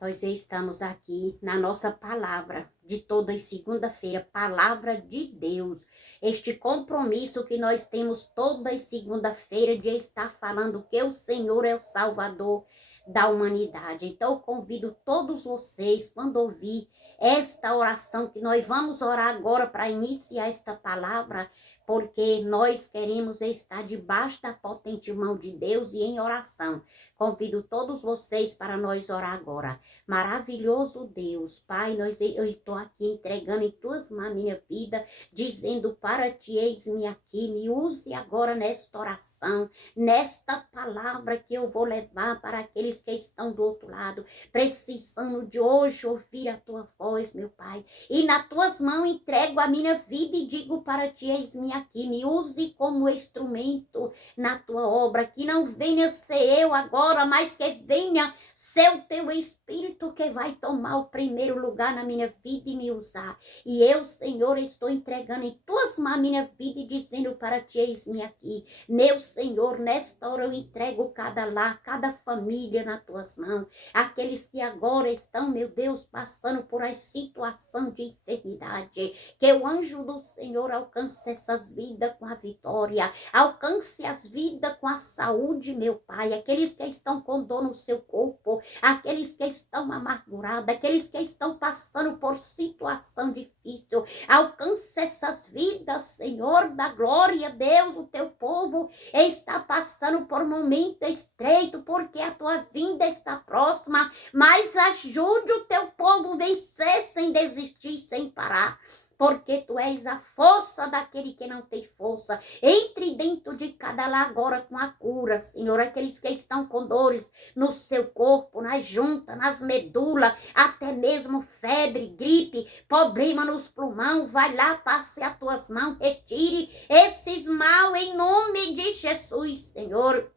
Nós estamos aqui na nossa palavra de toda segunda-feira, palavra de Deus. Este compromisso que nós temos toda segunda-feira de estar falando que o Senhor é o Salvador da humanidade. Então, eu convido todos vocês, quando ouvir esta oração, que nós vamos orar agora para iniciar esta palavra, porque nós queremos estar debaixo da potente mão de Deus e em oração. Convido todos vocês para nós orar agora. Maravilhoso Deus, Pai, eu estou aqui entregando em tuas mãos a minha vida, dizendo para ti, eis-me aqui, me use agora nesta oração, nesta palavra que eu vou levar para aqueles que estão do outro lado, precisando de hoje ouvir a tua voz, meu Pai. E nas tuas mãos entrego a minha vida e digo para ti, eis-me aqui, me use como instrumento na tua obra, que não venha ser eu agora, mas que venha ser o teu Espírito que vai tomar o primeiro lugar na minha vida e me usar. E eu, Senhor, estou entregando em tuas mãos a minha vida e dizendo para ti, eis-me aqui. Meu Senhor, nesta hora eu entrego cada lar, cada família nas tuas mãos. Aqueles que agora estão, meu Deus, passando por a situação de enfermidade. Que o anjo do Senhor alcance essas vidas com a vitória. Alcance as vidas com a saúde, meu Pai. Aqueles que estão com dor no seu corpo. Aqueles que estão amargurados. Aqueles que estão passando por situação difícil. Alcance essas vidas, Senhor da glória, Deus, o teu povo está passando por um momento estreito, porque a tua vinda está próxima, mas ajude o teu povo a vencer sem desistir, sem parar. Porque tu és a força daquele que não tem força. Entre dentro de cada lá agora com a cura, Senhor. Aqueles que estão com dores no seu corpo, nas juntas, nas medulas, até mesmo febre, gripe, problema nos pulmões. Vai lá, passe as tuas mãos, retire esses mal em nome de Jesus, Senhor.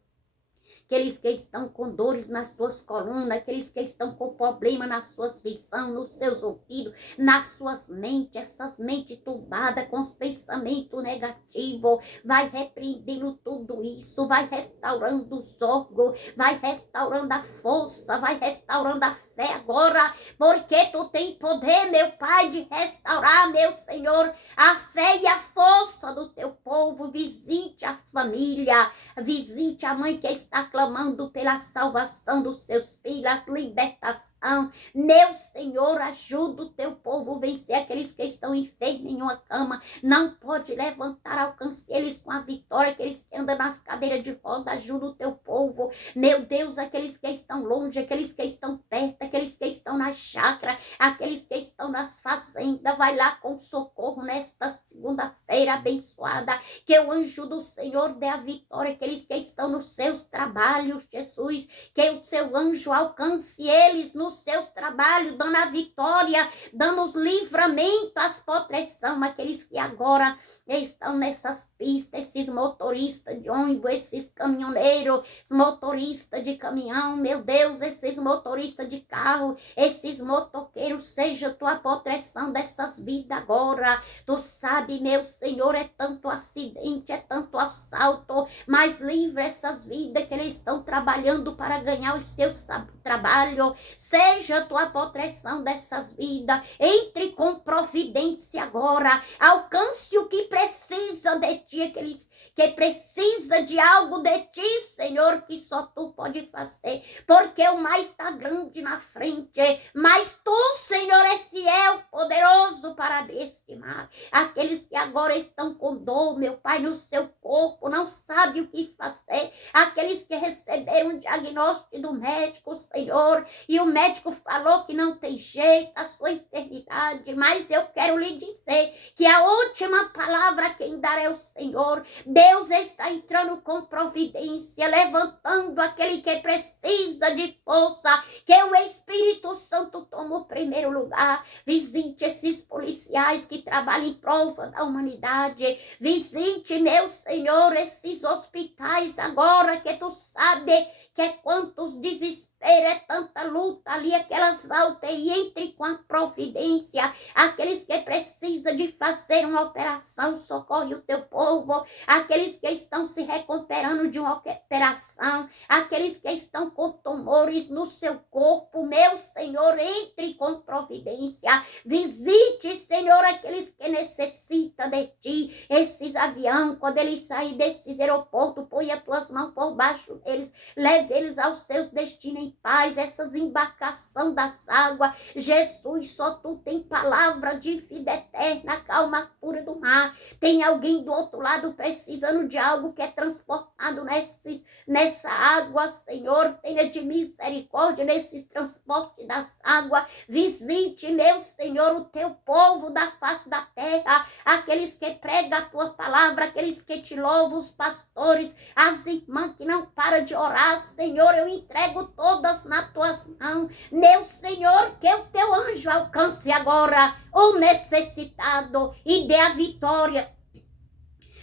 Aqueles que estão com dores nas suas colunas, aqueles que estão com problema nas suas visões, nos seus ouvidos, nas suas mentes, essas mentes turbadas com os pensamentos negativos, vai repreendendo tudo isso, vai restaurando os órgãos, vai restaurando a força, vai restaurando a fé agora, porque tu tem poder, meu Pai, de restaurar, meu Senhor, a fé e a força do teu povo. Visite a família, visite a mãe que está clamando pela salvação dos seus filhos, a libertação. Meu Senhor, ajuda o teu povo a vencer aqueles que estão enfermos em uma cama, não pode levantar, alcance eles com a vitória, aqueles que andam nas cadeiras de roda, ajuda o teu povo. Meu Deus, aqueles que estão longe, aqueles que estão perto, aqueles que estão na chácara, aqueles que estão nas fazendas, vai lá com socorro nesta segunda-feira abençoada, que o anjo do Senhor dê a vitória, aqueles que estão nos seus trabalhos, Jesus, que o seu anjo alcance eles nos seus trabalhos, dando a vitória, dando os livramentos, as proteção, aqueles que agora estão nessas pistas, esses motoristas de ônibus, esses caminhoneiros, esses motoristas de caminhão, meu Deus, esses motoristas de carro, esses motoqueiros, seja tua proteção dessas vidas agora. Tu sabe, meu Senhor, é tanto acidente, é tanto assalto, mas livra essas vidas que eles estão trabalhando para ganhar os seus trabalho. Seja tua proteção dessas vidas, entre com providência agora, alcance o que precisa de ti, aqueles que precisa de algo de ti, Senhor, que só tu pode fazer, porque o mais está grande na frente, mas tu, Senhor, é fiel, poderoso para abrir este mar. Aqueles que agora estão com dor, meu Pai, no seu corpo, não sabe o que fazer, aqueles que receberam um diagnóstico do médico, Senhor, e o médico falou que não tem jeito, a sua enfermidade, mas eu quero lhe dizer que a última palavra quem dará é o Senhor. Deus está entrando com providência, levantando aquele que precisa de força, que o Espírito Santo toma o primeiro lugar. Visite esses policiais que trabalham em prova da humanidade, visite, meu Senhor, esses hospitais agora, que tu sabe que quantos desesperos, é tanta luta ali aquelas UTI, entre com a providência. Aqueles que precisam de fazer uma operação, socorre o teu povo. Aqueles que estão se recuperando de uma operação, aqueles que estão com tumores no seu corpo, meu Senhor, entre com providência. Visite, Senhor, aqueles que necessitam de ti. Esses aviões, quando eles saírem desses aeroportos, põe as tuas mãos por baixo deles, leve eles aos seus destinos em paz. Essas embarcações das águas, Jesus, só tu tem palavra de vida eterna, calma a fúria do mar. Tem alguém do outro lado precisando de algo que é transportado nessa água, Senhor, tenha de misericórdia nesses transportes das águas. Visite, meu Senhor, o teu povo da face da terra, aqueles que pregam a tua palavra, aqueles que te louvam, os pastores, as irmãs que não param de orar, Senhor, eu entrego todas nas tuas mãos, meu Senhor, que o teu anjo alcance agora o necessitado e dê a vitória.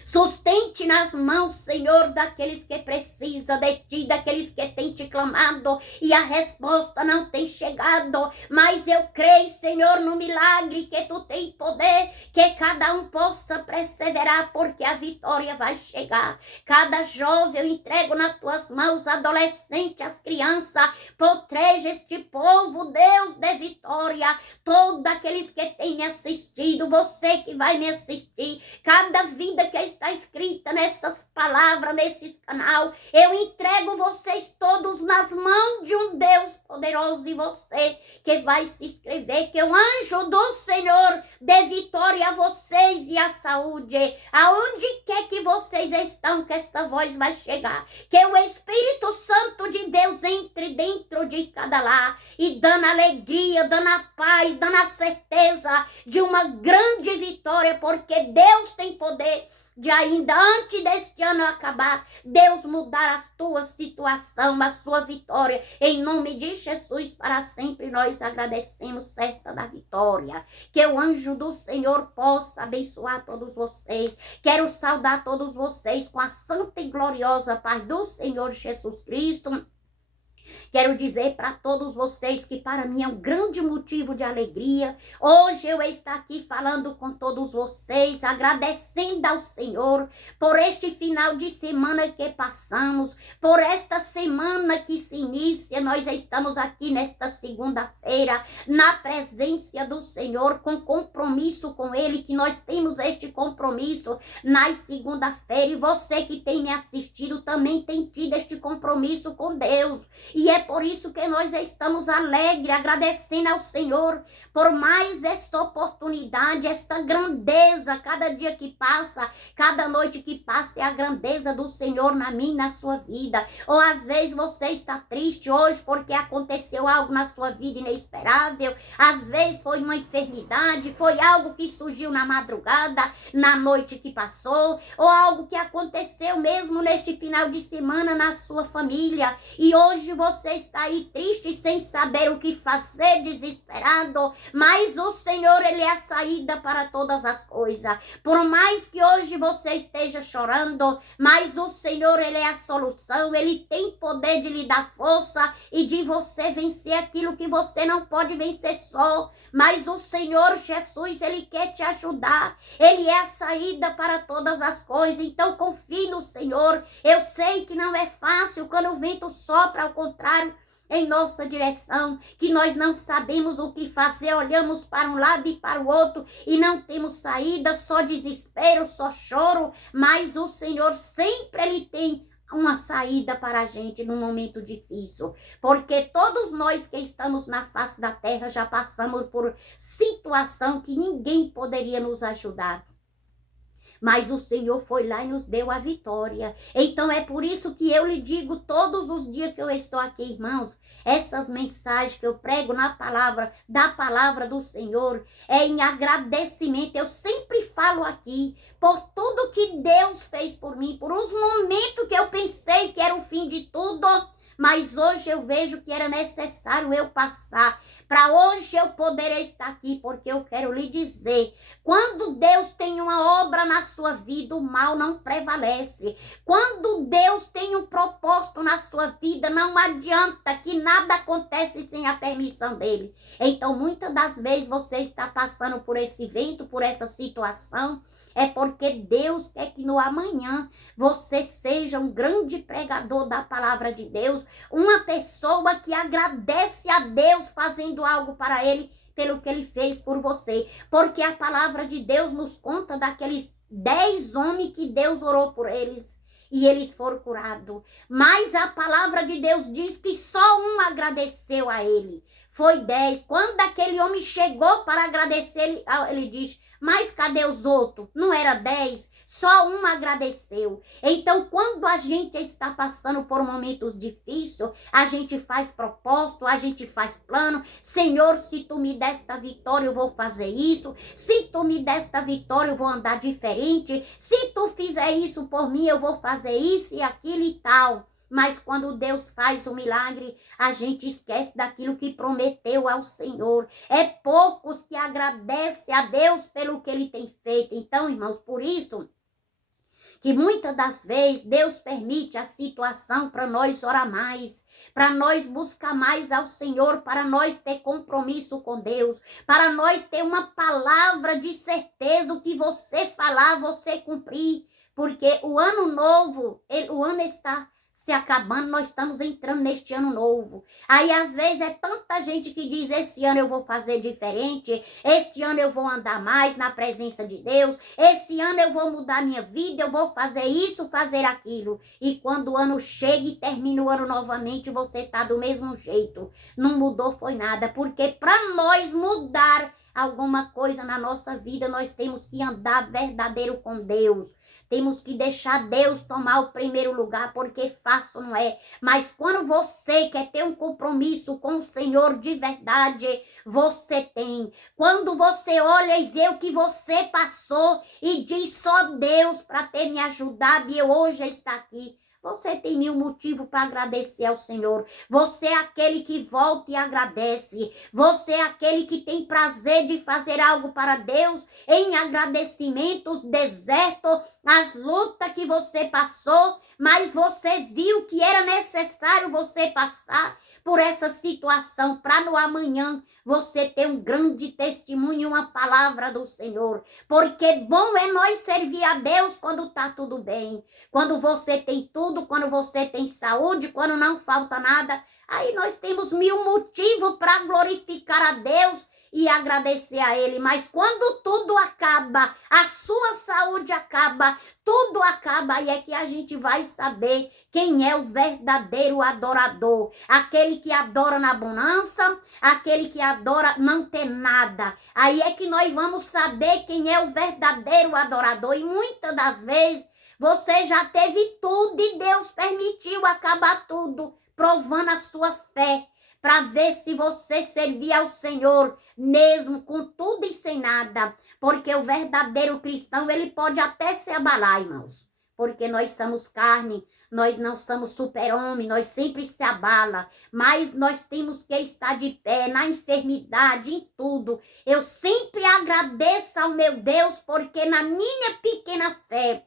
Sustente nas mãos, Senhor, daqueles que precisam de ti, daqueles que têm te clamado e a resposta não tem chegado. Mas eu creio, Senhor, no milagre que tu tem poder, que cada um possa perseverar, porque a vitória vai chegar. Cada jovem eu entrego nas tuas mãos, adolescente, as crianças, proteja este povo, Deus de vitória. Todos aqueles que têm me assistido, você que vai me assistir, cada vida que está escrita nessas palavras, nesses canal, eu entrego vocês todos nas mãos de um Deus poderoso, e você que vai se inscrever, que o anjo do Senhor dê vitória a vocês e a saúde, aonde quer que vocês estão, que esta voz vai chegar, que o Espírito Santo de Deus entre dentro de cada lar e dando alegria, dando a paz, dando a certeza de uma grande vitória, porque Deus tem poder de ainda antes deste ano acabar, Deus mudar a tua situação, a sua vitória. Em nome de Jesus, para sempre nós agradecemos, certa da vitória. Que o anjo do Senhor possa abençoar todos vocês. Quero saudar todos vocês com a santa e gloriosa paz do Senhor Jesus Cristo. Quero dizer para todos vocês que para mim é um grande motivo de alegria. Hoje eu estou aqui falando com todos vocês, agradecendo ao Senhor por este final de semana que passamos, por esta semana que se inicia. Nós estamos aqui nesta segunda-feira, na presença do Senhor, com compromisso com Ele, que nós temos este compromisso na segunda-feira. E você que tem me assistido também tem tido este compromisso com Deus. E é por isso que nós estamos alegres, agradecendo ao Senhor por mais esta oportunidade, esta grandeza. Cada dia que passa, cada noite que passa, é a grandeza do Senhor na minha e na sua vida. Ou às vezes você está triste hoje porque aconteceu algo na sua vida inesperável. Às vezes foi uma enfermidade, foi algo que surgiu na madrugada, na noite que passou, ou algo que aconteceu mesmo neste final de semana na sua família. E hoje você está aí triste, sem saber o que fazer, desesperado, mas o Senhor, Ele é a saída para todas as coisas. Por mais que hoje você esteja chorando, mas o Senhor, Ele é a solução. Ele tem poder de lhe dar força e de você vencer aquilo que você não pode vencer só. Mas o Senhor Jesus, Ele quer te ajudar. Ele é a saída para todas as coisas. Então confie no Senhor. Eu sei que não é fácil quando o vento sopra ao contrário em nossa direção, que nós não sabemos o que fazer, olhamos para um lado e para o outro e não temos saída, só desespero, só choro, mas o Senhor sempre Ele tem uma saída para a gente num momento difícil, porque todos nós que estamos na face da terra já passamos por situação que ninguém poderia nos ajudar. Mas o Senhor foi lá e nos deu a vitória. Então é por isso que eu lhe digo todos os dias que eu estou aqui, irmãos, essas mensagens que eu prego na palavra, da palavra do Senhor, é em agradecimento. Eu sempre falo aqui por tudo que Deus fez por mim, por os momentos que eu pensei que era o fim de tudo, mas hoje eu vejo que era necessário eu passar, para hoje eu poder estar aqui, porque eu quero lhe dizer, quando Deus tem uma obra na sua vida, o mal não prevalece. Quando Deus tem um propósito na sua vida, não adianta que nada acontece sem a permissão dele. Então, muitas das vezes você está passando por esse evento, por essa situação, é porque Deus quer que no amanhã você seja um grande pregador da palavra de Deus, uma pessoa que agradece a Deus fazendo algo para ele, pelo que ele fez por você. Porque a palavra de Deus nos conta daqueles 10 homens que Deus orou por eles e eles foram curados. Mas a palavra de Deus diz que só um agradeceu a ele. Foi 10. Quando aquele homem chegou para agradecer, ele diz, mas cadê os outros? Não era 10? Só um agradeceu. Então, quando a gente está passando por momentos difíceis, a gente faz propósito, a gente faz plano. Senhor, se tu me der esta vitória, eu vou fazer isso. Se tu me der esta vitória, eu vou andar diferente. Se tu fizer isso por mim, eu vou fazer isso e aquilo e tal. Mas quando Deus faz o milagre, a gente esquece daquilo que prometeu ao Senhor. É poucos que agradecem a Deus pelo que ele tem feito. Então, irmãos, por isso que muitas das vezes Deus permite a situação para nós orar mais, para nós buscar mais ao Senhor, para nós ter compromisso com Deus, para nós ter uma palavra de certeza, o que você falar, você cumprir. Porque o ano novo, o ano está se acabando, nós estamos entrando neste ano novo. Aí, às vezes, é tanta gente que diz, esse ano eu vou fazer diferente, este ano eu vou andar mais na presença de Deus, esse ano eu vou mudar minha vida, eu vou fazer isso, fazer aquilo. E quando o ano chega e termina o ano novamente, você está do mesmo jeito. Não mudou, foi nada, porque para nós mudar alguma coisa na nossa vida, nós temos que andar verdadeiro com Deus. Temos que deixar Deus tomar o primeiro lugar, porque fácil não é. Mas quando você quer ter um compromisso com o Senhor de verdade, você tem. Quando você olha e vê o que você passou e diz só Deus para ter me ajudado e eu hoje estou aqui, você tem 1000 motivos para agradecer ao Senhor. Você é aquele que volta e agradece. Você é aquele que tem prazer de fazer algo para Deus em agradecimentos, deserto, as lutas que você passou, mas você viu que era necessário você passar por essa situação para no amanhã você ter um grande testemunho, uma palavra do Senhor. Porque bom é nós servir a Deus quando está tudo bem. Quando você tem tudo, quando você tem saúde, quando não falta nada. Aí nós temos 1000 motivos para glorificar a Deus e agradecer a Ele. Mas quando tudo acaba, a sua saúde acaba, tudo acaba, aí é que a gente vai saber quem é o verdadeiro adorador. Aquele que adora na bonança, aquele que adora não ter nada. Aí é que nós vamos saber quem é o verdadeiro adorador. E muitas das vezes você já teve tudo e Deus permitiu acabar tudo, provando a sua fé, para ver se você servia ao Senhor, mesmo com tudo e sem nada. Porque o verdadeiro cristão, ele pode até se abalar, irmãos. Porque nós somos carne, nós não somos super-homem, nós sempre se abala. Mas nós temos que estar de pé na enfermidade, em tudo. Eu sempre agradeço ao meu Deus, porque na minha pequena fé,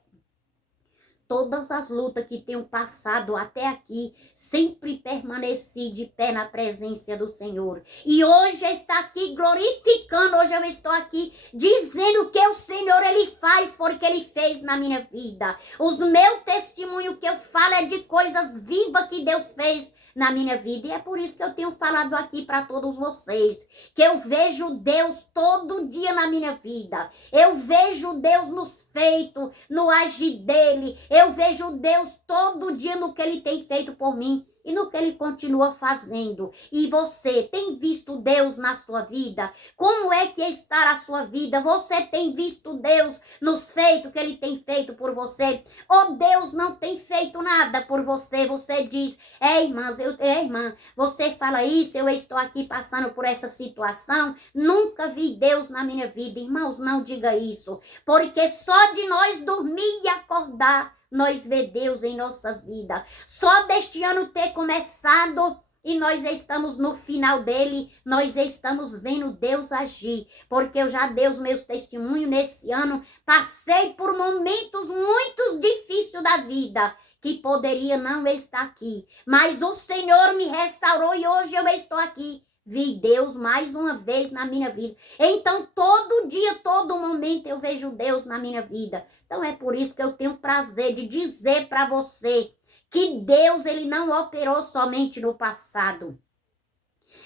todas as lutas que tenho passado até aqui, sempre permaneci de pé na presença do Senhor. E hoje está aqui glorificando, hoje eu estou aqui dizendo que o Senhor, Ele faz porque Ele fez na minha vida. Os meus testemunhos que eu falo é de coisas vivas que Deus fez na minha vida. E é por isso que eu tenho falado aqui para todos vocês, que eu vejo Deus todo dia na minha vida. Eu vejo Deus nos feitos, no agir dele. Eu vejo Deus todo dia no que Ele tem feito por mim e no que Ele continua fazendo. E você tem visto Deus na sua vida? Como é que está a sua vida? Você tem visto Deus nos feitos que Ele tem feito por você? Ou Deus não tem feito nada por você? Você diz, irmã, você fala isso, eu estou aqui passando por essa situação, nunca vi Deus na minha vida. Irmãos, não diga isso, porque só de nós dormir e acordar, nós vê Deus em nossas vidas. Só deste ano ter recomeçado e nós estamos no final dele, nós estamos vendo Deus agir, porque eu já dei os meus testemunhos nesse ano, passei por momentos muito difíceis da vida, que poderia não estar aqui, mas o Senhor me restaurou e hoje eu estou aqui. Vi Deus mais uma vez na minha vida. Então, todo dia, todo momento, eu vejo Deus na minha vida. Então, é por isso que eu tenho prazer de dizer para você que Deus, ele não operou somente no passado.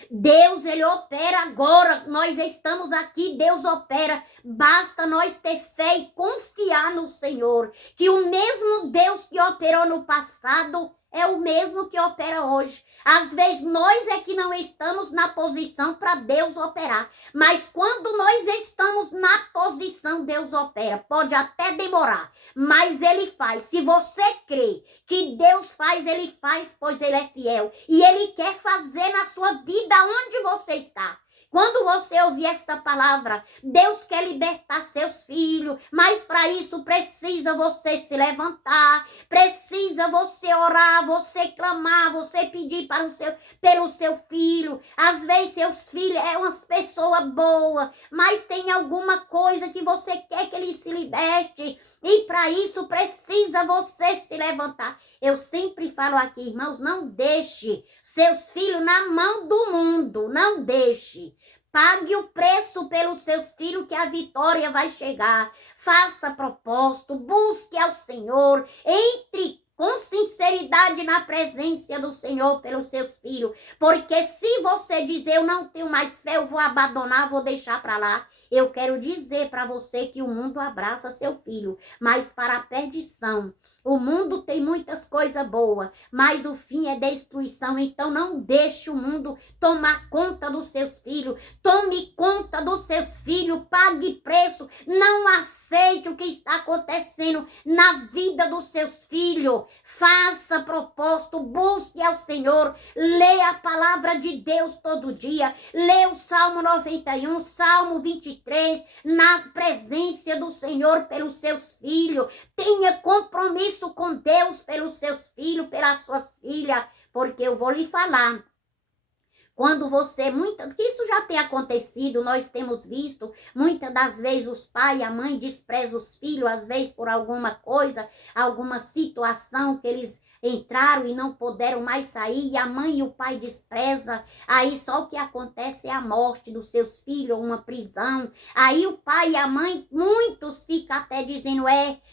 Deus, ele opera agora. Nós estamos aqui, Deus opera. Basta nós ter fé e confiar no Senhor. Que o mesmo Deus que operou no passado é o mesmo que opera hoje. Às vezes nós é que não estamos na posição para Deus operar. Mas quando nós estamos na posição, Deus opera. Pode até demorar, mas ele faz. Se você crê que Deus faz, ele faz, pois ele é fiel. E ele quer fazer na sua vida onde você está. Quando você ouvir esta palavra, Deus quer libertar seus filhos, mas para isso precisa você se levantar, precisa você orar, você clamar, você pedir pelo seu filho. Às vezes seus filhos é uma pessoa boa, mas tem alguma coisa que você quer que ele se liberte. E para isso precisa você se levantar. Eu sempre falo aqui, irmãos, não deixe seus filhos na mão do mundo, não deixe. Pague o preço pelos seus filhos que a vitória vai chegar. Faça propósito, busque ao Senhor, entre com sinceridade na presença do Senhor pelos seus filhos. Porque se você dizer, eu não tenho mais fé, eu vou abandonar, vou deixar para lá. Eu quero dizer para você que o mundo abraça seu filho, mas para a perdição. O mundo tem muitas coisas boas, mas o fim é destruição. Então não deixe o mundo tomar conta dos seus filhos. Tome conta dos seus filhos, pague preço. Não aceite o que está acontecendo na vida dos seus filhos. Faça propósito, busque ao Senhor. Leia a palavra de Deus todo dia. Leia o Salmo 91, Salmo 23, na presença do Senhor pelos seus filhos. Tenha compromisso com Deus pelos seus filhos, pelas suas filhas, porque eu vou lhe falar. Quando você, que isso já tem acontecido, nós temos visto, muitas das vezes os pais e a mãe desprezam os filhos, às vezes por alguma coisa, alguma situação que eles entraram e não puderam mais sair, e a mãe e o pai despreza, aí só o que acontece é a morte dos seus filhos, uma prisão. Aí o pai e a mãe, muitos ficam até dizendo,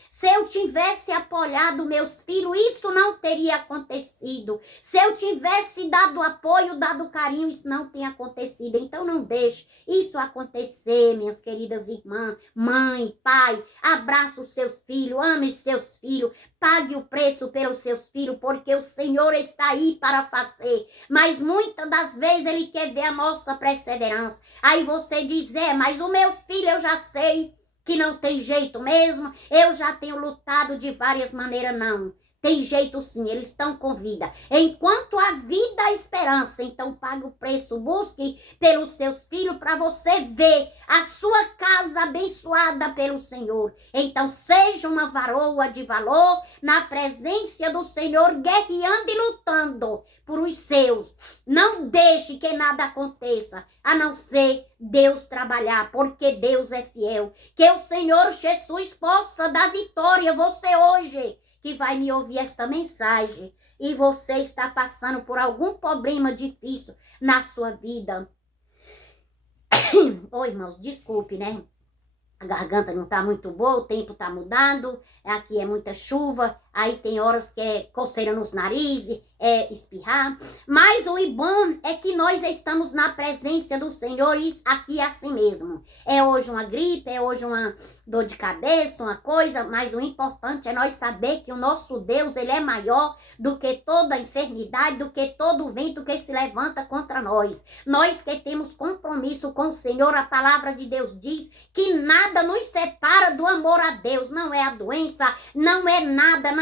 se eu tivesse apoiado meus filhos, isso não teria acontecido. Se eu tivesse dado apoio, dado carinho, isso não tem acontecido. Então não deixe isso acontecer, minhas queridas irmãs, mãe, pai, abraça os seus filhos, ame seus filhos, pague o preço pelos seus filhos, porque o Senhor está aí para fazer. Mas muitas das vezes ele quer ver a nossa perseverança. Aí você diz, mas os meus filhos eu já sei que não tem jeito mesmo, eu já tenho lutado de várias maneiras, não. Tem jeito sim, eles estão com vida. Enquanto a vida a esperança, então pague o preço, busque pelos seus filhos para você ver a sua casa abençoada pelo Senhor. Então seja uma varoa de valor na presença do Senhor, guerreando e lutando por os seus. Não deixe que nada aconteça, a não ser Deus trabalhar, porque Deus é fiel. Que o Senhor Jesus possa dar vitória a você hoje, que vai me ouvir esta mensagem, e você está passando por algum problema difícil na sua vida. Oi, irmãos, desculpe, né? A garganta não tá muito boa, o tempo tá mudando, aqui é muita chuva, aí tem horas que é coceira nos narizes, é espirrar. Mas o bom é que nós estamos na presença do Senhor e aqui é assim mesmo. É hoje uma gripe, é hoje uma dor de cabeça, uma coisa, mas o importante é nós saber que o nosso Deus, ele é maior do que toda enfermidade, do que todo vento que se levanta contra nós. Nós que temos compromisso com o Senhor, a palavra de Deus diz que nada nos separa do amor a Deus. Não é a doença, não é nada,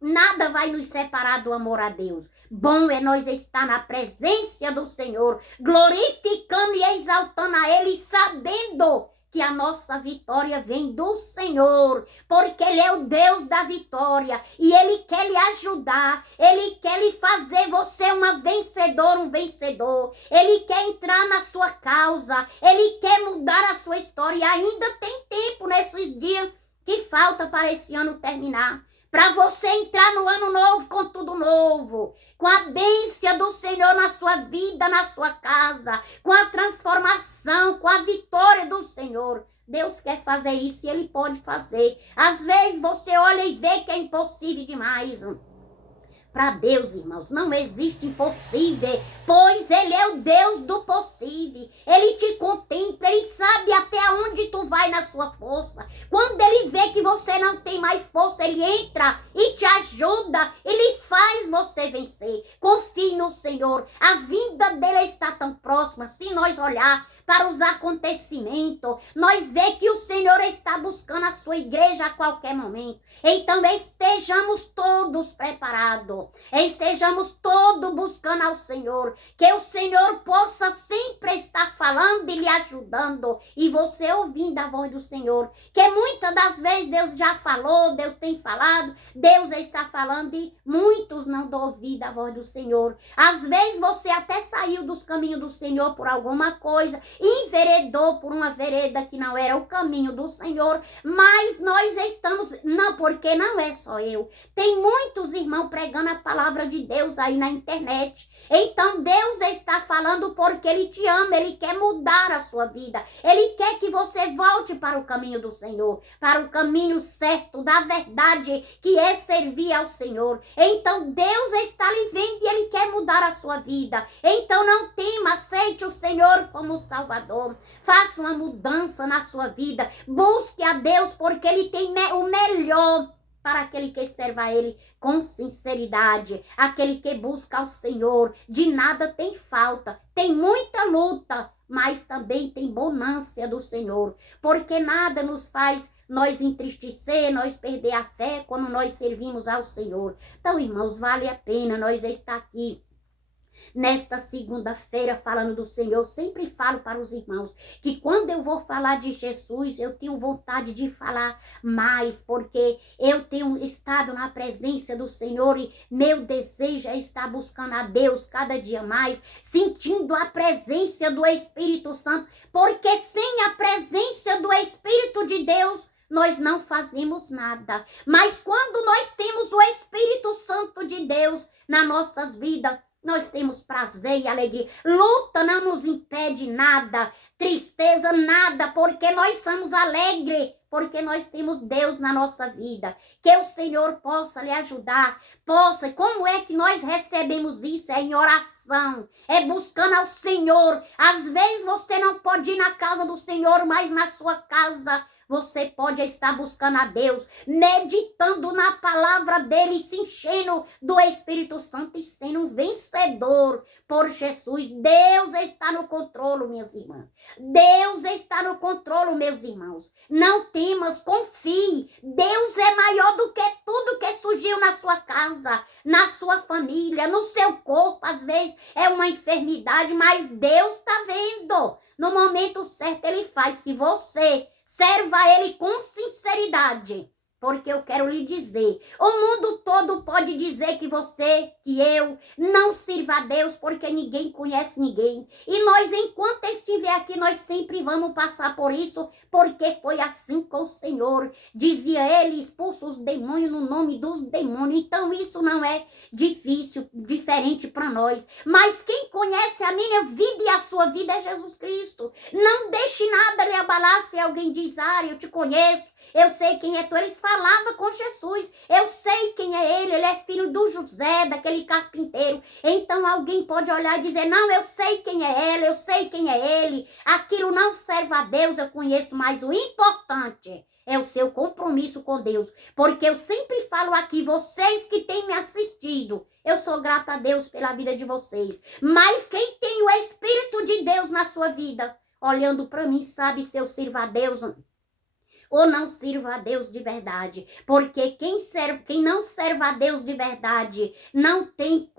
nada vai nos separar do amor a Deus. Bom é nós estar na presença do Senhor, glorificando e exaltando a Ele, sabendo que a nossa vitória vem do Senhor, porque Ele é o Deus da vitória e Ele quer lhe ajudar, Ele quer lhe fazer você uma vencedora, um vencedor. Ele quer entrar na sua causa, Ele quer mudar a sua história e ainda tem tempo nesses dias que falta para esse ano terminar. Para você entrar no ano novo com tudo novo, com a bênção do Senhor na sua vida, na sua casa, com a transformação, com a vitória do Senhor. Deus quer fazer isso e Ele pode fazer. Às vezes você olha e vê que é impossível demais. Para Deus, irmãos, não existe impossível, pois Ele é o Deus do possível. Ele te contempla, Ele sabe até onde tu vai na sua força. Quando Ele vê que você não tem mais força, Ele entra e te ajuda. Ele faz você vencer. Confie no Senhor. A vinda dEle está tão próxima. Se nós olhar para os acontecimentos, nós vê que o Senhor está buscando a sua igreja a qualquer momento. Então estejamos todos preparados. Estejamos todos buscando ao Senhor, que o Senhor possa sempre estar falando e lhe ajudando, e você ouvindo a voz do Senhor, que muitas das vezes Deus já falou, Deus tem falado, Deus está falando e muitos não dão ouvido à voz do Senhor. Às vezes você até saiu dos caminhos do Senhor por alguma coisa, enveredou por uma vereda que não era o caminho do Senhor, mas nós estamos, não, porque não é só eu, tem muitos irmãos pregando a palavra de Deus aí na internet. Então Deus está falando porque Ele te ama, Ele quer mudar a sua vida, Ele quer que você volte para o caminho do Senhor, para o caminho certo, da verdade, que é servir ao Senhor. Então Deus está lhe vendo e Ele quer mudar a sua vida. Então não tema, aceite o Senhor como Salvador, faça uma mudança na sua vida, busque a Deus porque Ele tem o melhor para aquele que serve a Ele com sinceridade, aquele que busca ao Senhor. De nada tem falta, tem muita luta, mas também tem bonança do Senhor, porque nada nos faz nós entristecer, nós perder a fé quando nós servimos ao Senhor. Então, irmãos, vale a pena nós estar aqui nesta segunda-feira falando do Senhor. Eu sempre falo para os irmãos que quando eu vou falar de Jesus, eu tenho vontade de falar mais, porque eu tenho estado na presença do Senhor e meu desejo é estar buscando a Deus cada dia mais, sentindo a presença do Espírito Santo, porque sem a presença do Espírito de Deus, nós não fazemos nada. Mas quando nós temos o Espírito Santo de Deus nas nossas vidas, nós temos prazer e alegria. Luta não nos impede nada, tristeza nada, porque nós somos alegres, porque nós temos Deus na nossa vida. Que o Senhor possa lhe ajudar, possa. Como é que nós recebemos isso? É em oração, é buscando ao Senhor. Às vezes você não pode ir na casa do Senhor, mas na sua casa você pode estar buscando a Deus, meditando na palavra dele, se enchendo do Espírito Santo e sendo um vencedor por Jesus. Deus está no controle, minhas irmãs. Deus está no controle, meus irmãos. Não temas, confie. Deus é maior do que tudo que surgiu na sua casa, na sua família, no seu corpo. Às vezes é uma enfermidade, mas Deus está vendo. No momento certo ele faz. Se você serva a Ele com sinceridade, porque eu quero lhe dizer, o mundo todo pode dizer que você, que eu, não sirva a Deus, porque ninguém conhece ninguém. E nós, enquanto estiver aqui, nós sempre vamos passar por isso, porque foi assim com o Senhor. Dizia Ele, expulsa os demônios no nome dos demônios. Então isso não é difícil, diferente para nós. Mas quem conhece a minha vida e a sua vida é Jesus Cristo. Não deixe nada lhe abalar se alguém diz, eu te conheço, eu sei quem é tu. Eles falavam com Jesus, eu sei quem é ele é filho do José, daquele carpinteiro. Então alguém pode olhar e dizer, não, eu sei quem é ela, eu sei quem é ele. Aquilo não serve a Deus, eu conheço, mas o importante é o seu compromisso com Deus. Porque eu sempre falo aqui, vocês que têm me assistido, eu sou grata a Deus pela vida de vocês. Mas quem tem o Espírito de Deus na sua vida, olhando para mim, sabe se eu sirvo a Deus ou não sirva a Deus de verdade. Porque quem não serve a Deus de verdade não tem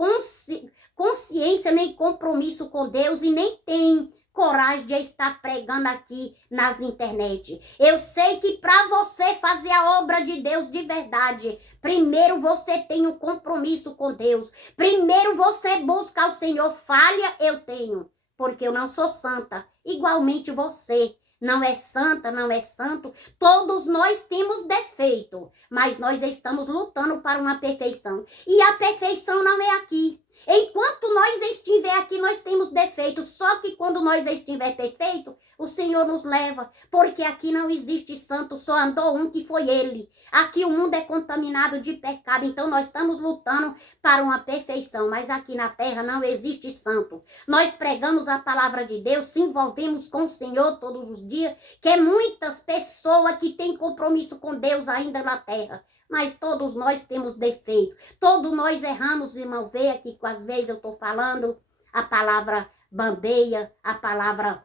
consciência nem compromisso com Deus e nem tem coragem de estar pregando aqui nas internet. Eu sei que para você fazer a obra de Deus de verdade, primeiro você tem um compromisso com Deus. Primeiro você busca ao Senhor. Falha eu tenho, porque eu não sou santa. Igualmente você não é santa, não é santo. Todos nós temos defeito, mas nós estamos lutando para uma perfeição. E a perfeição não é aqui. Enquanto nós estiver aqui, nós temos defeitos. Só que quando nós estiver perfeito, o Senhor nos leva. Porque aqui não existe santo, só andou um que foi ele. Aqui o mundo é contaminado de pecado. Então nós estamos lutando para uma perfeição. Mas aqui na terra não existe santo. Nós pregamos a palavra de Deus, se envolvemos com o Senhor todos os dias. Que é muitas pessoas que têm compromisso com Deus ainda na terra. Mas todos nós temos defeito. Todos nós erramos, irmão. Vê aqui que às vezes eu estou falando a palavra bambeia, a palavra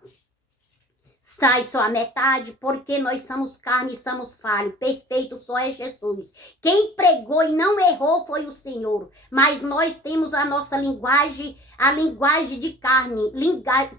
sai só a metade, porque nós somos carne e somos falhos. Perfeito só é Jesus. Quem pregou e não errou foi o Senhor. Mas nós temos a nossa linguagem, a linguagem de carne.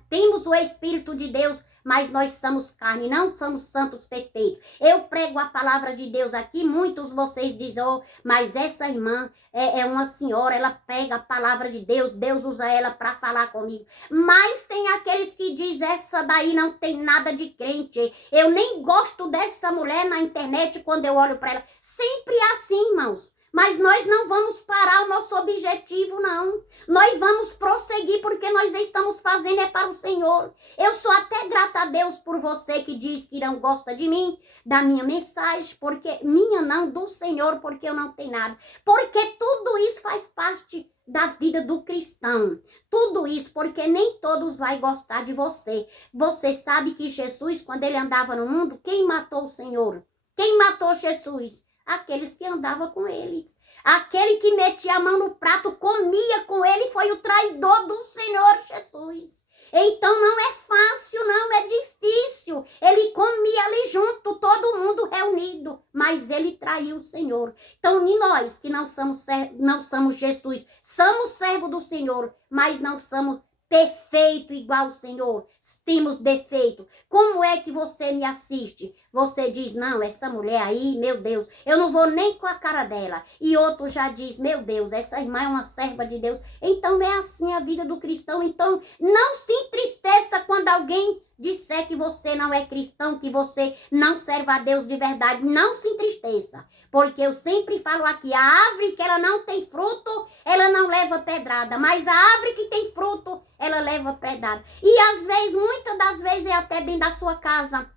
Temos o Espírito de Deus, mas nós somos carne, não somos santos perfeitos. Eu prego a palavra de Deus aqui, muitos vocês dizem, oh, mas essa irmã é uma senhora, ela pega a palavra de Deus, Deus usa ela para falar comigo. Mas tem aqueles que dizem, essa daí não tem nada de crente. Eu nem gosto dessa mulher na internet quando eu olho para ela. Sempre é assim, irmãos. Mas nós não vamos parar o nosso objetivo, não. Nós vamos prosseguir porque nós estamos fazendo é para o Senhor. Eu sou até grata a Deus por você que diz que não gosta de mim, da minha mensagem, porque minha não, do Senhor, porque eu não tenho nada. Porque tudo isso faz parte da vida do cristão. Tudo isso porque nem todos vão gostar de você. Você sabe que Jesus, quando ele andava no mundo, quem matou o Senhor? Quem matou Jesus? Aqueles que andavam com ele. Aquele que metia a mão no prato, comia com ele, foi o traidor do Senhor Jesus. Então não é fácil, não, é difícil. Ele comia ali junto, todo mundo reunido, mas ele traiu o Senhor. Então, e nós que não somos Jesus, somos servos do Senhor, mas não somos perfeito igual o Senhor, temos defeito. Como é que você me assiste? Você diz, não, essa mulher aí, meu Deus, eu não vou nem com a cara dela. E outro já diz, meu Deus, essa irmã é uma serva de Deus. Então é assim a vida do cristão. Então não se entristeça quando alguém disser que você não é cristão, que você não serve a Deus de verdade. Não se entristeça, porque eu sempre falo aqui, a árvore que ela não tem fruto, ela não leva pedrada, mas a árvore que tem fruto, ela leva pedrada. E às vezes, muitas das vezes é até dentro da sua casa.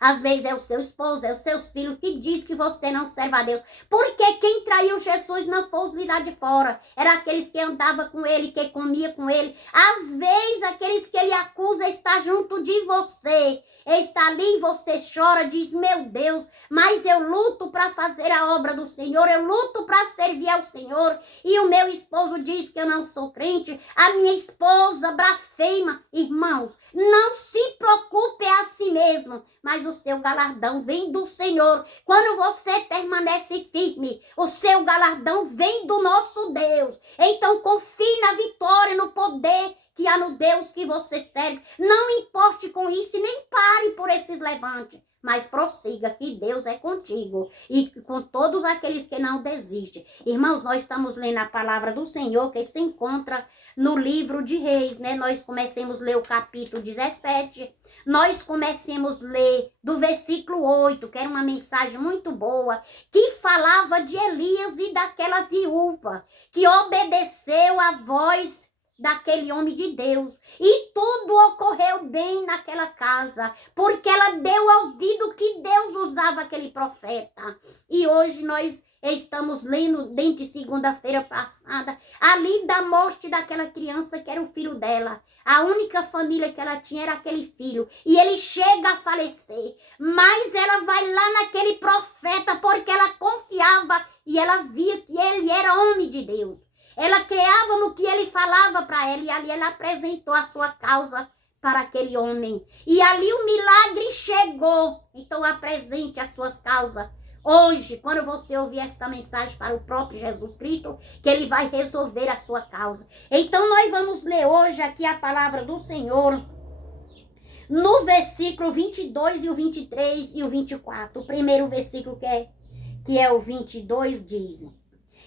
Às vezes é o seu esposo, é os seus filhos que diz que você não serve a Deus. Porque quem traiu Jesus não foi os lá de fora. Era aqueles que andavam com ele, que comia com ele. Às vezes aqueles que ele acusa está junto de você. Está ali e você chora, diz, meu Deus, mas eu luto para fazer a obra do Senhor. Eu luto para servir ao Senhor. E o meu esposo diz que eu não sou crente. A minha esposa blasfema. Irmãos, não se preocupe a si mesmo. Mas o seu galardão vem do Senhor. Quando você permanece firme, o seu galardão vem do nosso Deus. Então confie na vitória, no poder que há no Deus que você serve. Não importe com isso e nem pare por esses levantes. Mas prossiga que Deus é contigo e com todos aqueles que não desistem. Irmãos, nós estamos lendo a palavra do Senhor que se encontra no livro de Reis, né? Nós comecemos a ler o capítulo 17. Nós comecemos a ler do versículo 8, que era uma mensagem muito boa, que falava de Elias e daquela viúva que obedeceu à voz daquele homem de Deus. E tudo ocorreu bem naquela casa, porque ela deu ouvido que Deus usava aquele profeta. E hoje nós estamos lendo, desde segunda-feira passada, ali da morte daquela criança que era o filho dela. A única família que ela tinha era aquele filho. E ele chega a falecer. Mas ela vai lá naquele profeta porque ela confiava e ela via que ele era homem de Deus. Ela creava no que ele falava para ela e ali ela apresentou a sua causa para aquele homem. E ali o milagre chegou. Então apresente as suas causas. Hoje, quando você ouvir esta mensagem para o próprio Jesus Cristo, que ele vai resolver a sua causa. Então nós vamos ler hoje aqui a palavra do Senhor No versículo 22 e o 23 e o 24. O primeiro versículo que é o 22 diz: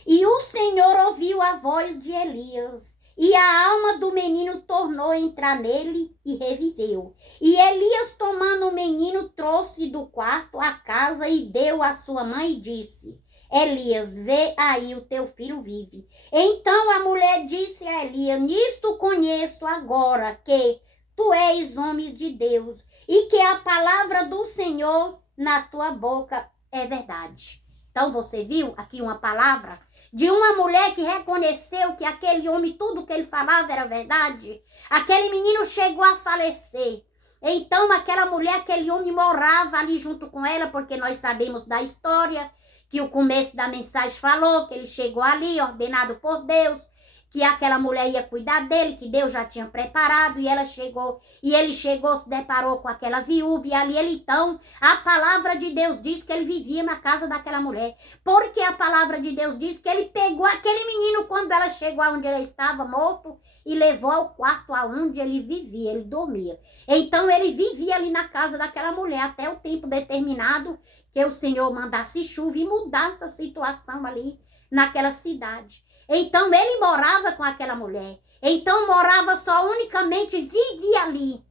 E o Senhor ouviu a voz de Elias, e a alma do menino tornou a entrar nele e reviveu. E Elias, tomando o menino, trouxe do quarto à casa e deu à sua mãe e disse: Elias, vê aí, o teu filho vive. Então a mulher disse a Elias: Nisto conheço agora que tu és homem de Deus e que a palavra do Senhor na tua boca é verdade. Então você viu aqui uma palavra de uma mulher que reconheceu que aquele homem, tudo que ele falava era verdade. Aquele menino chegou a falecer. Então aquela mulher, aquele homem morava ali junto com ela, porque nós sabemos da história, que o começo da mensagem falou que ele chegou ali, ordenado por Deus, que aquela mulher ia cuidar dele, que Deus já tinha preparado, e ela chegou, e ele chegou, se deparou com aquela viúva, e ali ele então, a palavra de Deus diz que ele vivia na casa daquela mulher, porque a palavra de Deus diz que ele pegou aquele menino quando ela chegou aonde ele estava morto, e levou ao quarto aonde ele vivia, ele dormia. Então ele vivia ali na casa daquela mulher, até o tempo determinado, que o Senhor mandasse chuva e mudasse a situação ali naquela cidade. Então ele morava com aquela mulher. Então morava só unicamente, vivia ali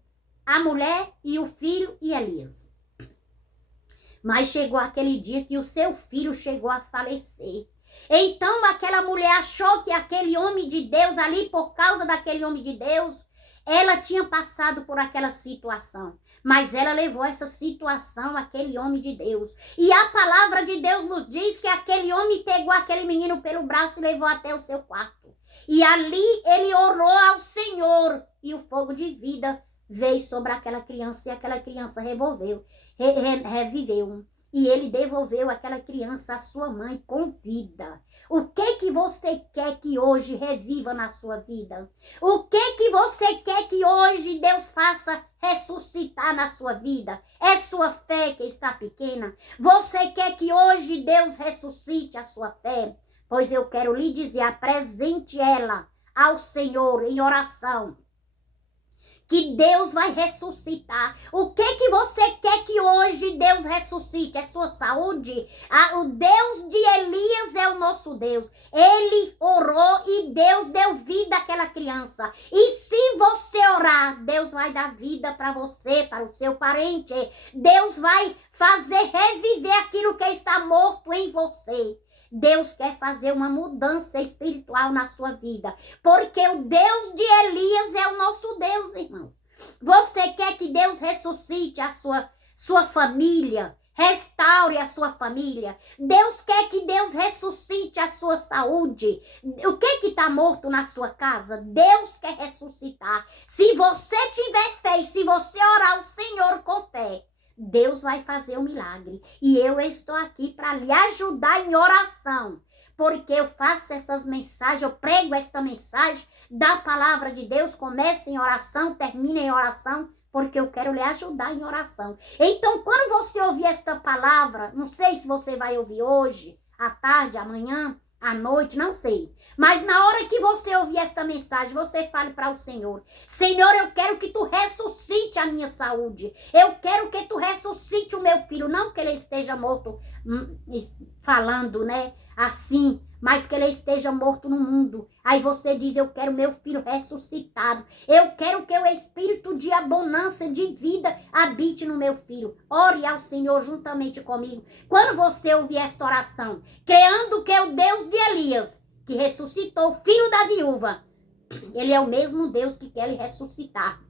a mulher e o filho e Elias. Mas chegou aquele dia que o seu filho chegou a falecer. Então aquela mulher achou que aquele homem de Deus ali, por causa daquele homem de Deus, ela tinha passado por aquela situação. Mas ela levou essa situação àquele homem de Deus. E a palavra de Deus nos diz que aquele homem pegou aquele menino pelo braço e levou até o seu quarto. E ali ele orou ao Senhor. E o fogo de vida veio sobre aquela criança. E aquela criança reviveu. E ele devolveu aquela criança à sua mãe com vida. O que você quer que hoje reviva na sua vida? O que você quer que hoje Deus faça ressuscitar na sua vida? É sua fé que está pequena? Você quer que hoje Deus ressuscite a sua fé? Pois eu quero lhe dizer, apresente ela ao Senhor em oração, que Deus vai ressuscitar. O que você quer que hoje Deus ressuscite? É sua saúde? O Deus de Elias é o nosso Deus. Ele orou e Deus deu vida àquela criança. E se você orar, Deus vai dar vida para você, para o seu parente. Deus vai fazer reviver aquilo que está morto em você. Deus quer fazer uma mudança espiritual na sua vida, porque o Deus de Elias é o nosso Deus, irmãos. Você quer que Deus ressuscite a sua família, restaure a sua família? Deus quer que Deus ressuscite a sua saúde? O que está morto na sua casa? Deus quer ressuscitar. Se você tiver fé, se você orar ao Senhor com fé, Deus vai fazer um milagre. E eu estou aqui para lhe ajudar em oração. Porque eu faço essas mensagens, eu prego esta mensagem da palavra de Deus. Começa em oração, termina em oração. Porque eu quero lhe ajudar em oração. Então, quando você ouvir esta palavra, não sei se você vai ouvir hoje, à tarde, amanhã, à noite, não sei. Mas na hora que você ouvir esta mensagem, você fale para o Senhor: Senhor, eu quero que tu ressuscite a minha saúde. Eu quero que tu ressuscite o meu filho. Não que ele esteja morto, falando, né, assim, mas que ele esteja morto no mundo. Aí você diz: eu quero meu filho ressuscitado. Eu quero que o espírito de abundância, de vida, habite no meu filho. Ore ao Senhor juntamente comigo. Quando você ouvir esta oração, crendo que é o Deus de Elias, que ressuscitou o filho da viúva, ele é o mesmo Deus que quer lhe ressuscitar.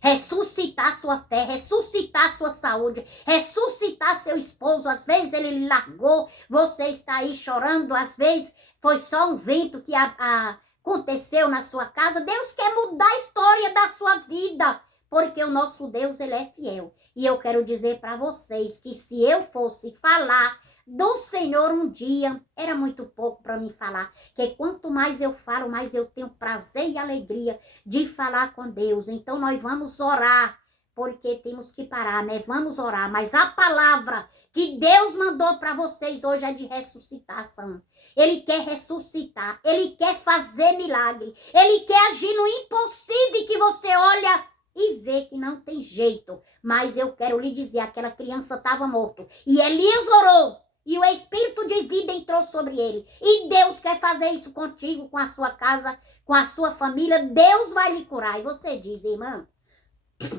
Ressuscitar sua fé, ressuscitar sua saúde, ressuscitar seu esposo. Às vezes ele lhe largou, você está aí chorando, às vezes foi só um vento que aconteceu na sua casa. Deus quer mudar a história da sua vida, porque o nosso Deus, ele é fiel. E eu quero dizer para vocês que se eu fosse falar do Senhor um dia, era muito pouco para mim falar, que quanto mais eu falo, mais eu tenho prazer e alegria de falar com Deus. Então nós vamos orar, porque temos que parar, né? Vamos orar, mas a palavra que Deus mandou para vocês hoje é de ressuscitação. Ele quer ressuscitar, ele quer fazer milagre, ele quer agir no impossível que você olha e vê que não tem jeito. Mas eu quero lhe dizer, aquela criança estava morta. E Elias orou. E o espírito de vida entrou sobre ele. E Deus quer fazer isso contigo, com a sua casa, com a sua família. Deus vai lhe curar. E você diz, irmã,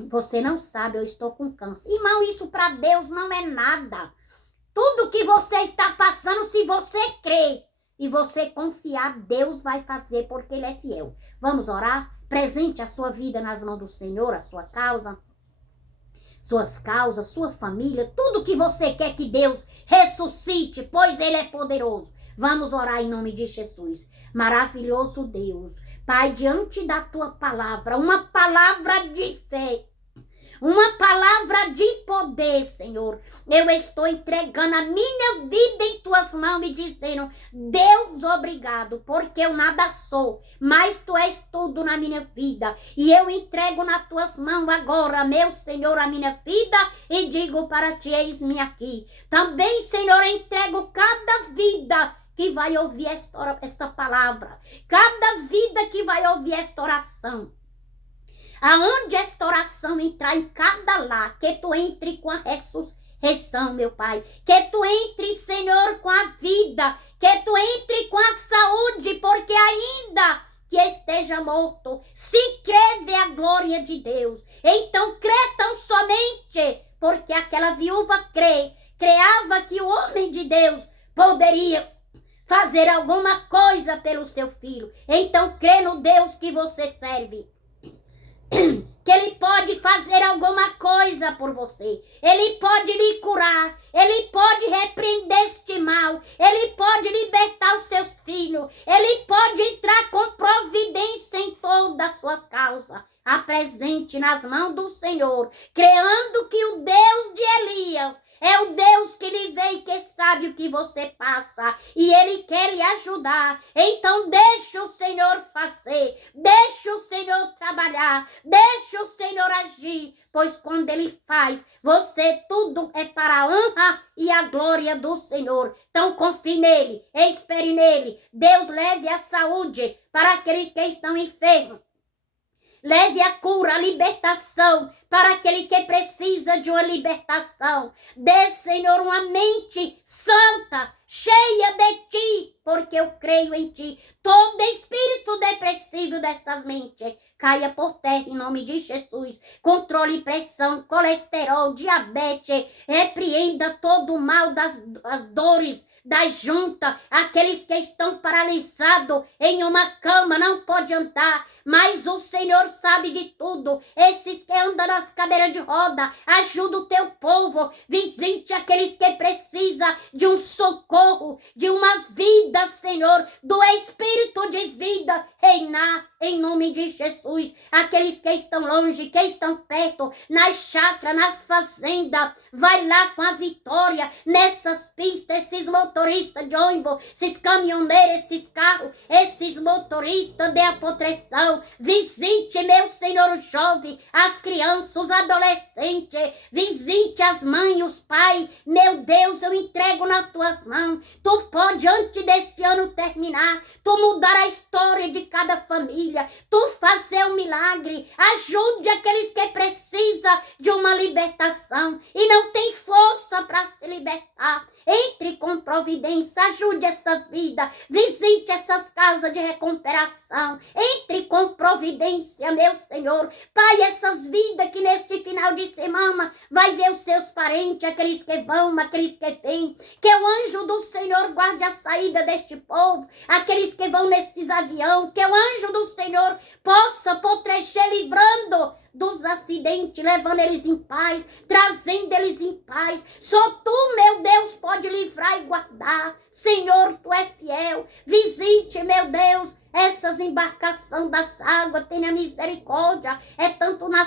você não sabe, eu estou com câncer. Irmão, isso para Deus não é nada. Tudo que você está passando, se você crer e você confiar, Deus vai fazer, porque Ele é fiel. Vamos orar? Presente a sua vida nas mãos do Senhor, a sua causa, suas causas, sua família, tudo que você quer que Deus ressuscite, pois Ele é poderoso. Vamos orar em nome de Jesus. Maravilhoso Deus, Pai, diante da Tua palavra, uma palavra de fé, uma palavra de poder, Senhor. Eu estou entregando a minha vida em Tuas mãos e dizendo, Deus, obrigado, porque eu nada sou, mas Tu és tudo na minha vida. E eu entrego nas Tuas mãos agora, meu Senhor, a minha vida e digo para Ti, eis-me aqui. Também, Senhor, eu entrego cada vida que vai ouvir esta palavra, cada vida que vai ouvir esta oração. Aonde esta oração entrar em cada lar, que Tu entre com a ressurreição, meu Pai. Que Tu entre, Senhor, com a vida. Que Tu entre com a saúde, porque ainda que esteja morto, se crê vê a glória de Deus. Então crê tão somente, porque aquela viúva creava que o homem de Deus poderia fazer alguma coisa pelo seu filho. Então crê no Deus que você serve, que Ele pode fazer alguma coisa por você. Ele pode lhe curar. Ele pode repreender este mal. Ele pode libertar os seus filhos. Ele pode entrar com providência em todas as suas causas. Apresente nas mãos do Senhor, crendo que o Deus de Elias é o Deus que lhe vê e que sabe o que você passa. E Ele quer lhe ajudar. Então deixa o Senhor fazer. Deixa o Senhor trabalhar. Deixa o Senhor agir. Pois quando Ele faz, você tudo é para a honra e a glória do Senhor. Então confie nele. Espere nele. Deus leve a saúde para aqueles que estão enfermos. Leve a cura, a libertação para aquele que precisa de uma libertação. Dê, Senhor, uma mente santa, cheia de Ti, porque eu creio em Ti. Todo espírito depressivo dessas mentes caia por terra em nome de Jesus. Controle pressão, colesterol, diabetes. Repreenda todo o mal das dores, das juntas. Aqueles que estão paralisados em uma cama, não pode andar. Mas o Senhor sabe de tudo. Esses que andam nas cadeiras de roda, ajuda o Teu povo. Visite aqueles que precisam de um socorro, de uma vida, Senhor, do Espírito de vida reinar em nome de Jesus. Aqueles que estão longe, que estão perto, nas chacras, nas fazendas, vai lá com a vitória nessas pistas, esses motoristas de ônibus, esses caminhoneiros, esses carros, esses motoristas de apotreção. Visite, meu Senhor, os jovens, as crianças, os adolescentes. Visite as mães, os pais. Meu Deus, eu entrego nas Tuas mãos. Tu pode, antes deste ano terminar, Tu mudar a história de cada família. Tu fazer um milagre. Ajude aqueles que precisam de uma libertação e não tem força para se libertar. Entre com providência, ajude essas vidas. Visite essas casas de recuperação. Entre com providência, meu Senhor. Pai, essas vidas que neste final de semana vai ver os seus parentes, aqueles que vão, aqueles que vêm. Que o anjo do Senhor guarde a saída deste povo, aqueles que vão nesses aviões. Que o anjo do Senhor possa proteger, livrando dos acidentes, levando eles em paz, trazendo eles em paz. Só Tu, meu Deus, pode livrar e guardar. Senhor, Tu é fiel. Visite, meu Deus, essas embarcações das águas, tenha misericórdia. É tanto na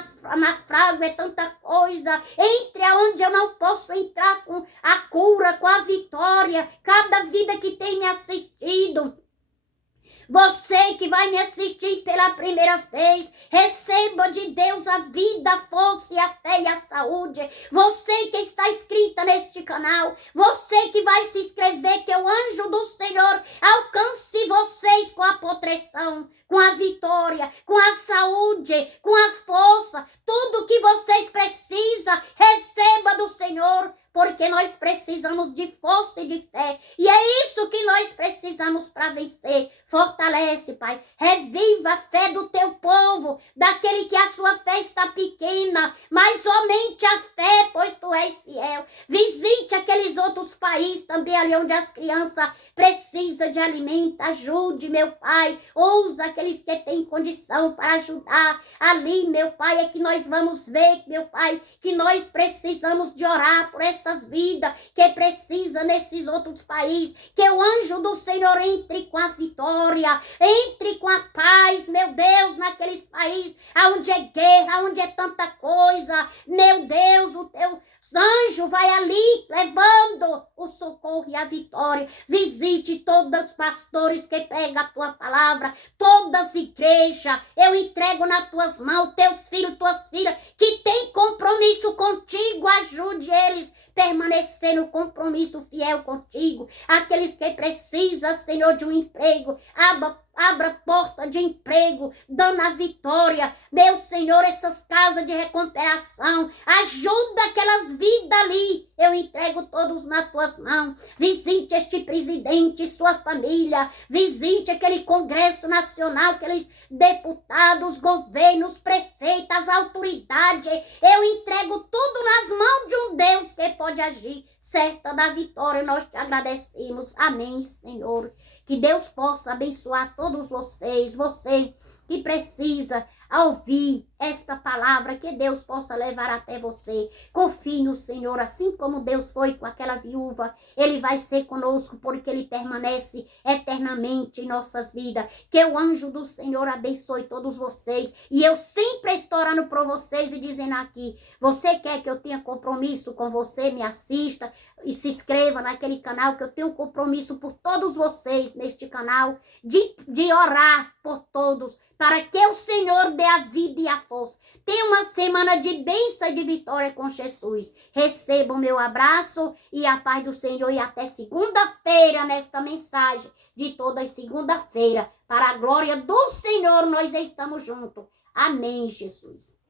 fraga, é tanta coisa. Entre aonde eu não posso entrar com a cura, com a vitória. Cada vida que tem me assistido. Você que vai me assistir pela primeira vez, receba de Deus a vida, a força, a fé e a saúde. Você que está inscrita neste canal, você que vai se inscrever, que o anjo do Senhor alcance vocês com a proteção, com a vitória, com a saúde, com a força. fortalece, Pai. Reviva a fé do teu povo, daquele que a sua fé está pequena, mas somente a fé, pois tu és fiel. Visite aqueles outros países também, ali onde as crianças precisam de alimento. Ajude, meu Pai. Ousa aqueles que têm condição para ajudar. Ali, meu Pai, é que nós vamos ver, meu Pai, que nós precisamos de orar por essas vidas que precisam nesses outros países. Que o anjo do Senhor entre com a vitória, entre com a paz, meu Deus, naqueles países onde é guerra, onde é tanta coisa. Meu Deus, o teu anjo vai ali levando o socorro e a vitória. Visite todos os pastores que pregam a tua palavra, todas as igrejas. Eu entrego nas tuas mãos teus filhos, tuas filhas que têm compromisso contigo. Ajude eles permanecer no compromisso fiel contigo. Aqueles que precisam, Senhor, de um emprego, abra porta de emprego, dando a vitória. Meu Senhor, essas casas de recuperação, ajuda aquelas vidas ali. Eu entrego todos nas tuas mãos. Visite este presidente e sua família. Visite aquele Congresso Nacional, aqueles deputados, governos, prefeitos, as autoridades. Eu entrego tudo nas mãos de um Deus que pode agir. Certa da vitória, nós te agradecemos. Amém, Senhor. Que Deus possa abençoar todos vocês, você que precisa ouvir esta palavra, que Deus possa levar até você. Confie no Senhor, assim como Deus foi com aquela viúva, Ele vai ser conosco, porque Ele permanece eternamente em nossas vidas. Que o anjo do Senhor abençoe todos vocês, e eu sempre estou orando por vocês e dizendo aqui, você quer que eu tenha compromisso com você, me assista e se inscreva naquele canal, que eu tenho compromisso por todos vocês neste canal, de orar por todos, para que o Senhor dê a vida e a força. Tenha uma semana de bênção e de vitória com Jesus. Receba o meu abraço e a paz do Senhor, e até segunda-feira nesta mensagem de toda segunda-feira. Para a glória do Senhor, nós estamos juntos. Amém, Jesus.